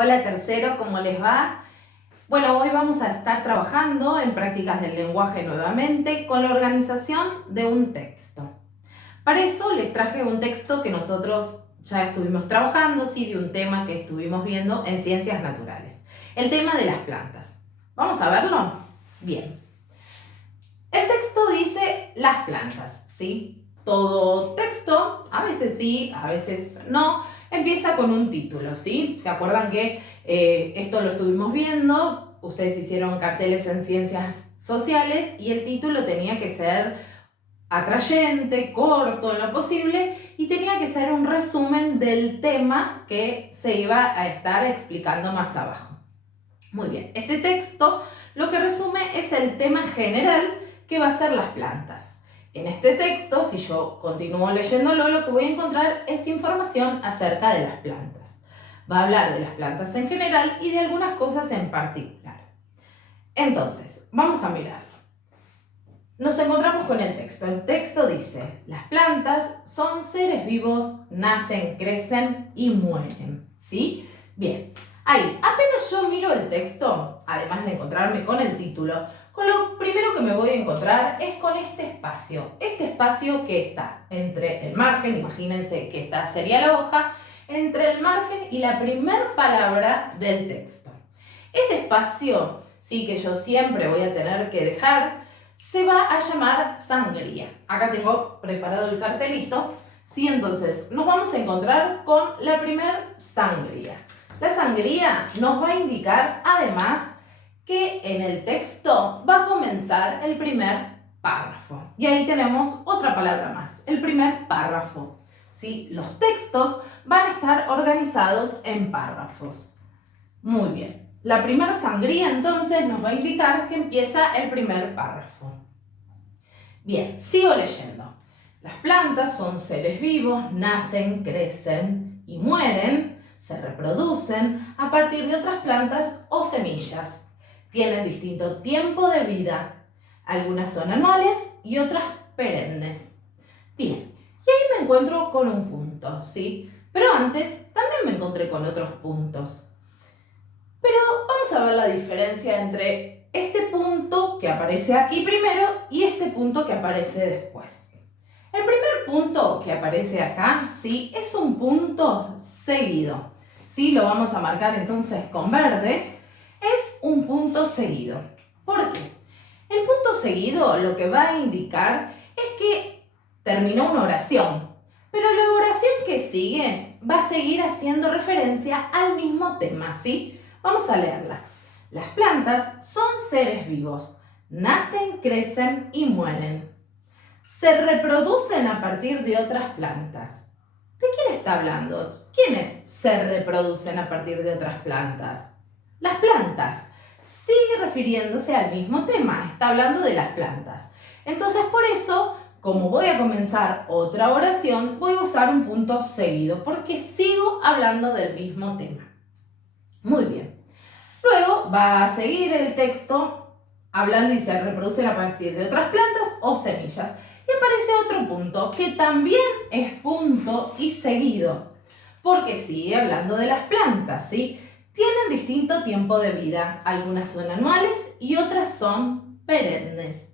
Hola tercero, ¿cómo les va? Bueno, hoy vamos a estar trabajando en prácticas del lenguaje nuevamente con la organización de un texto. Para eso les traje un texto que nosotros ya estuvimos trabajando, sí, de un tema que estuvimos viendo en ciencias naturales. El tema de las plantas. ¿Vamos a verlo? Bien. El texto dice las plantas, ¿sí? Todo texto, a veces sí, a veces no, empieza con un título, ¿sí? ¿Se acuerdan que esto lo estuvimos viendo? Ustedes hicieron carteles en ciencias sociales y el título tenía que ser atrayente, corto en lo posible y tenía que ser un resumen del tema que se iba a estar explicando más abajo. Muy bien, este texto lo que resume es el tema general que va a ser las plantas. En este texto, si yo continúo leyéndolo, lo que voy a encontrar es información acerca de las plantas. Va a hablar de las plantas en general y de algunas cosas en particular. Entonces, vamos a mirar. Nos encontramos con el texto. El texto dice, las plantas son seres vivos, nacen, crecen y mueren. ¿Sí? Bien, ahí, apenas yo miro el texto, además de encontrarme con el título, con lo primero que me voy a encontrar es con este espacio que está entre el margen, imagínense que esta sería la hoja, entre el margen y la primer palabra del texto. Ese espacio, sí, que yo siempre voy a tener que dejar, se va a llamar sangría. Acá tengo preparado el cartelito, sí, entonces nos vamos a encontrar con la primer sangría. La sangría nos va a indicar además que en el texto va a comenzar el primer párrafo. Y ahí tenemos otra palabra más, el primer párrafo. ¿Sí? Los textos van a estar organizados en párrafos. Muy bien. La primera sangría entonces nos va a indicar que empieza el primer párrafo. Bien, sigo leyendo. Las plantas son seres vivos, nacen, crecen y mueren, se reproducen a partir de otras plantas o semillas. Tienen distinto tiempo de vida. Algunas son anuales y otras perennes. Bien, y ahí me encuentro con un punto, ¿sí? Pero antes también me encontré con otros puntos. Pero vamos a ver la diferencia entre este punto que aparece aquí primero y este punto que aparece después. El primer punto que aparece acá, ¿sí? Es un punto seguido. ¿Sí? Lo vamos a marcar entonces con verde. Es un punto seguido. ¿Por qué? El punto seguido lo que va a indicar es que terminó una oración. Pero la oración que sigue va a seguir haciendo referencia al mismo tema, ¿sí? Vamos a leerla. Las plantas son seres vivos. Nacen, crecen y mueren. Se reproducen a partir de otras plantas. ¿De quién está hablando? ¿Quiénes se reproducen a partir de otras plantas? Las plantas. Sigue refiriéndose al mismo tema. Está hablando de las plantas. Entonces, por eso, como voy a comenzar otra oración, voy a usar un punto seguido porque sigo hablando del mismo tema. Muy bien. Luego va a seguir el texto hablando y se reproducen a partir de otras plantas o semillas. Y aparece otro punto que también es punto y seguido, porque sigue hablando de las plantas, ¿sí? Tienen distinto tiempo de vida. Algunas son anuales y otras son perennes.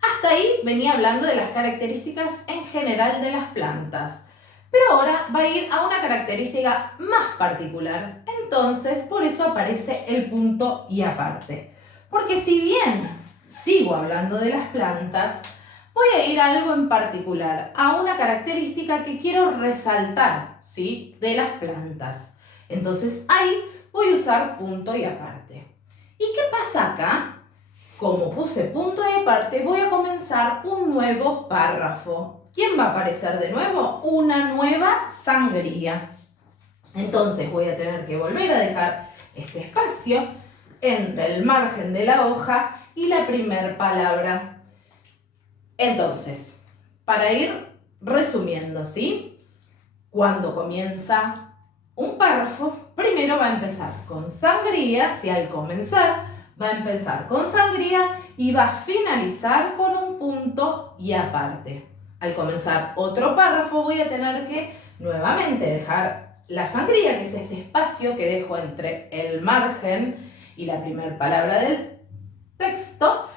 Hasta ahí venía hablando de las características en general de las plantas. Pero ahora va a ir a una característica más particular. Entonces, por eso aparece el punto y aparte. Porque si bien sigo hablando de las plantas, voy a ir a algo en particular, a una característica que quiero resaltar, ¿sí? De las plantas. Entonces, ahí voy a usar punto y aparte. ¿Y qué pasa acá? Como puse punto y aparte, voy a comenzar un nuevo párrafo. ¿Quién va a aparecer de nuevo? Una nueva sangría. Entonces voy a tener que volver a dejar este espacio entre el margen de la hoja y la primer palabra. Entonces, para ir resumiendo, ¿sí? Cuando comienza un párrafo, primero va a empezar con sangría, si al comenzar va a empezar con sangría y va a finalizar con un punto y aparte. Al comenzar otro párrafo voy a tener que nuevamente dejar la sangría, que es este espacio que dejo entre el margen y la primera palabra del texto,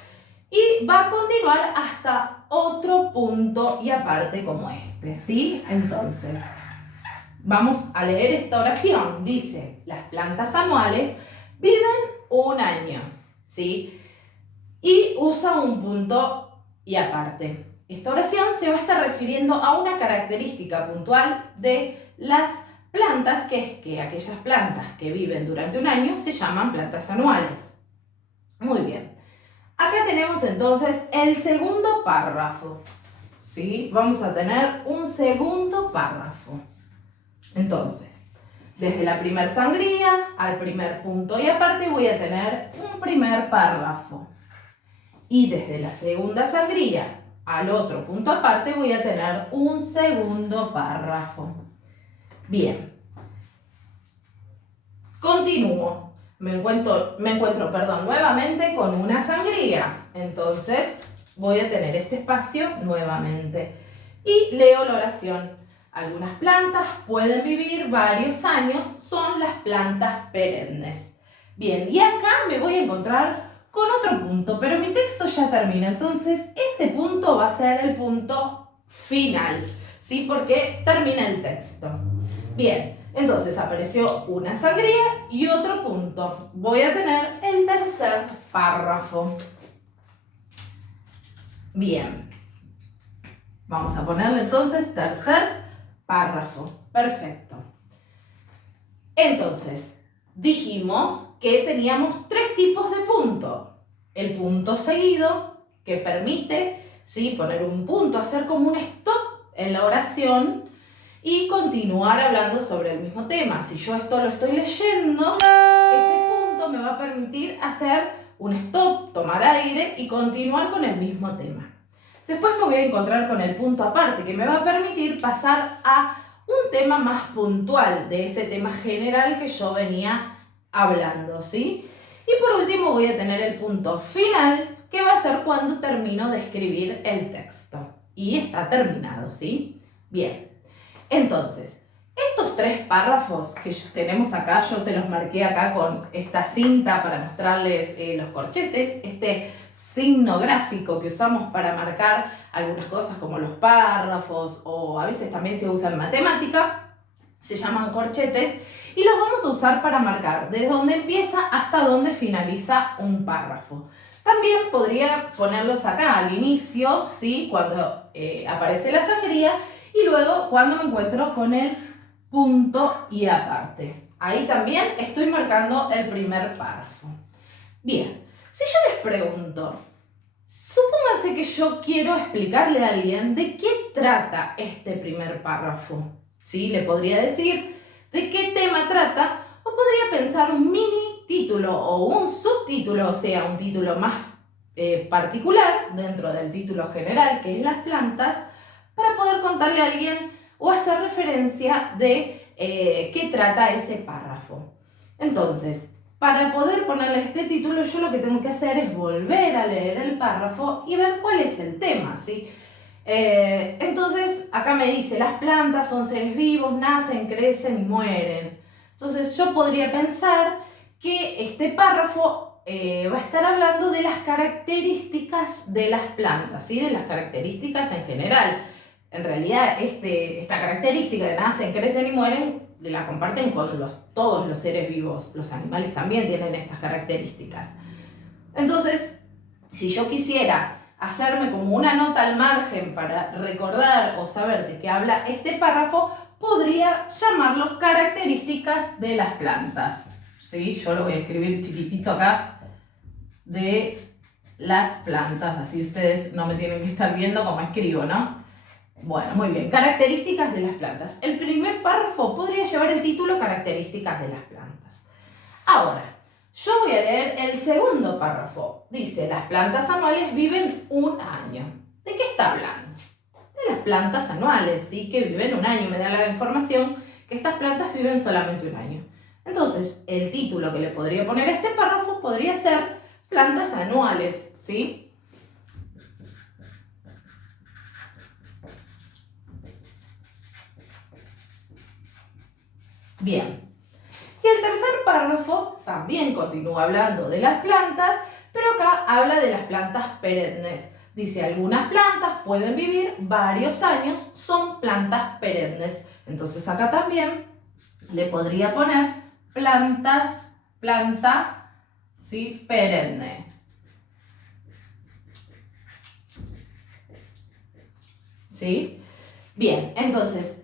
y va a continuar hasta otro punto y aparte como este, ¿sí? Entonces, vamos a leer esta oración. Dice, las plantas anuales viven un año, ¿sí? Y usa un punto y aparte. Esta oración se va a estar refiriendo a una característica puntual de las plantas, que es que aquellas plantas que viven durante un año se llaman plantas anuales. Muy bien. Acá tenemos entonces el segundo párrafo, ¿sí? Vamos a tener un segundo párrafo. Entonces, desde la primer sangría al primer punto y aparte voy a tener un primer párrafo. Y desde la segunda sangría al otro punto aparte voy a tener un segundo párrafo. Bien. Continúo. Me encuentro, nuevamente con una sangría. Entonces voy a tener este espacio nuevamente. Y leo la oración. Algunas plantas pueden vivir varios años, son las plantas perennes. Bien, y acá me voy a encontrar con otro punto, pero mi texto ya termina. Entonces este punto va a ser el punto final, ¿sí? Porque termina el texto. Bien, entonces apareció una sangría y otro punto. Voy a tener el tercer párrafo. Bien, vamos a ponerle entonces tercer párrafo. Perfecto. Entonces, dijimos que teníamos tres tipos de punto. El punto seguido, que permite, ¿sí?, poner un punto, hacer como un stop en la oración y continuar hablando sobre el mismo tema. Si yo esto lo estoy leyendo, ese punto me va a permitir hacer un stop, tomar aire y continuar con el mismo tema. Después me voy a encontrar con el punto aparte, que me va a permitir pasar a un tema más puntual de ese tema general que yo venía hablando, ¿sí? Y por último voy a tener el punto final, que va a ser cuando termino de escribir el texto. Y está terminado, ¿sí? Bien. Entonces, estos tres párrafos que tenemos acá, yo se los marqué acá con esta cinta para mostrarles los corchetes, este signo gráfico que usamos para marcar algunas cosas como los párrafos o a veces también se usa en matemática, se llaman corchetes y los vamos a usar para marcar desde donde empieza hasta donde finaliza un párrafo. También podría ponerlos acá al inicio, ¿sí?, cuando aparece la sangría, y luego cuando me encuentro con el punto y aparte. Ahí también estoy marcando el primer párrafo. Bien, si yo les pregunto, supóngase que yo quiero explicarle a alguien de qué trata este primer párrafo, ¿sí? Le podría decir de qué tema trata o podría pensar un mini título o un subtítulo, o sea, un título más particular dentro del título general, que es las plantas, para poder contarle a alguien o hacer referencia de qué trata ese párrafo. Entonces, para poder ponerle este título, yo lo que tengo que hacer es volver a leer el párrafo y ver cuál es el tema, ¿sí? Entonces, acá me dice, las plantas son seres vivos, nacen, crecen y mueren. Entonces, yo podría pensar que este párrafo va a estar hablando de las características de las plantas, ¿sí? De las características en general. En realidad, esta característica de nacen, crecen y mueren la comparten con todos los seres vivos. Los animales también tienen estas características. Entonces, si yo quisiera hacerme como una nota al margen para recordar o saber de qué habla este párrafo, podría llamarlo características de las plantas. ¿Sí? Yo lo voy a escribir chiquitito acá, de las plantas, así ustedes no me tienen que estar viendo cómo escribo, ¿no? Bueno, muy bien. Características de las plantas. El primer párrafo podría llevar el título Características de las plantas. Ahora, yo voy a leer el segundo párrafo. Dice, las plantas anuales viven un año. ¿De qué está hablando? De las plantas anuales, ¿sí? Que viven un año. Me da la información que estas plantas viven solamente un año. Entonces, el título que le podría poner a este párrafo podría ser plantas anuales, ¿sí? Bien. Y el tercer párrafo también continúa hablando de las plantas, pero acá habla de las plantas perennes. Dice, algunas plantas pueden vivir varios años, son plantas perennes. Entonces acá también le podría poner planta, ¿sí? Perenne. ¿Sí? Bien, entonces,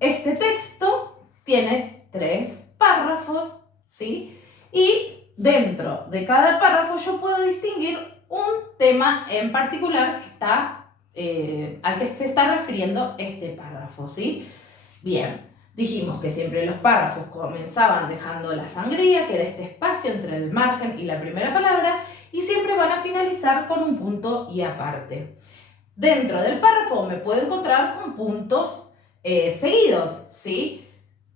este texto tiene 3 párrafos, ¿sí? Y dentro de cada párrafo yo puedo distinguir un tema en particular que está, al que se está refiriendo este párrafo, ¿sí? Bien, dijimos que siempre los párrafos comenzaban dejando la sangría, que era este espacio entre el margen y la primera palabra, y siempre van a finalizar con un punto y aparte. Dentro del párrafo me puedo encontrar con puntos seguidos, ¿sí?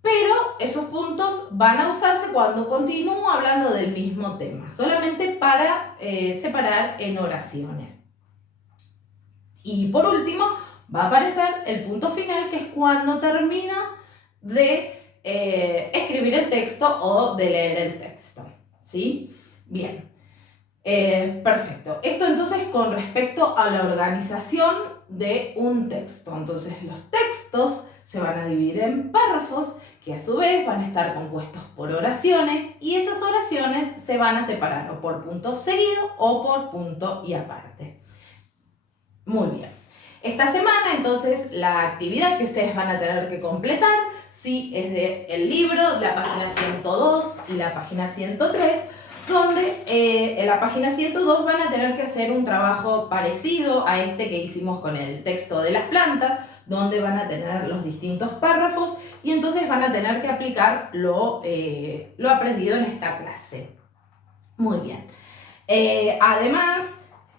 Pero esos puntos van a usarse cuando continúo hablando del mismo tema, solamente para separar en oraciones. Y por último, va a aparecer el punto final, que es cuando termino de escribir el texto o de leer el texto, ¿sí? Bien. Perfecto. Esto entonces con respecto a la organización de un texto. Entonces los textos se van a dividir en párrafos que a su vez van a estar compuestos por oraciones y esas oraciones se van a separar o por punto seguido o por punto y aparte. Muy bien. Esta semana entonces la actividad que ustedes van a tener que completar, sí, es del libro, la página 102 y la página 103, donde en la página 102 van a tener que hacer un trabajo parecido a este que hicimos con el texto de las plantas, donde van a tener los distintos párrafos y entonces van a tener que aplicar lo aprendido en esta clase. Muy bien. Además,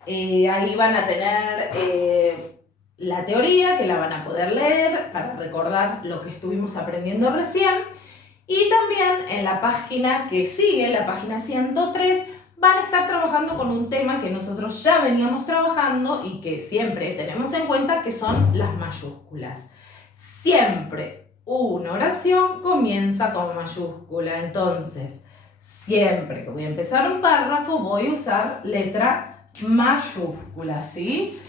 ahí van a tener la teoría, que la van a poder leer para recordar lo que estuvimos aprendiendo recién. Y también en la página que sigue, la página 103, van a estar trabajando con un tema que nosotros ya veníamos trabajando y que siempre tenemos en cuenta, que son las mayúsculas. Siempre una oración comienza con mayúscula, entonces siempre que voy a empezar un párrafo voy a usar letra mayúscula, ¿sí?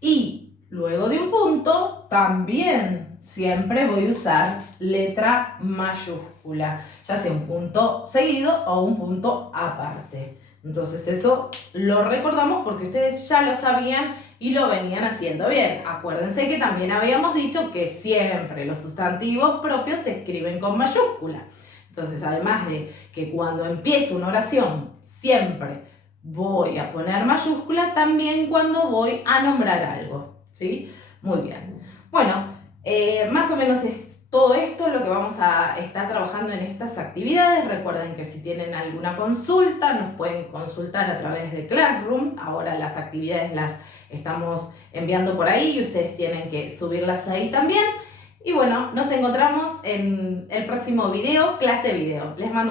Y luego de un punto también siempre voy a usar letra mayúscula, ya sea un punto seguido o un punto aparte. Entonces eso lo recordamos porque ustedes ya lo sabían y lo venían haciendo bien. Acuérdense que también habíamos dicho que siempre los sustantivos propios se escriben con mayúscula. Entonces, además de que cuando empiezo una oración siempre voy a poner mayúscula, también cuando voy a nombrar algo, ¿sí? Muy bien. Bueno, más o menos es todo esto lo que vamos a estar trabajando en estas actividades. Recuerden que si tienen alguna consulta, nos pueden consultar a través de Classroom. Ahora las actividades las estamos enviando por ahí y ustedes tienen que subirlas ahí también. Y bueno, nos encontramos en el próximo video, clase video. Les mando un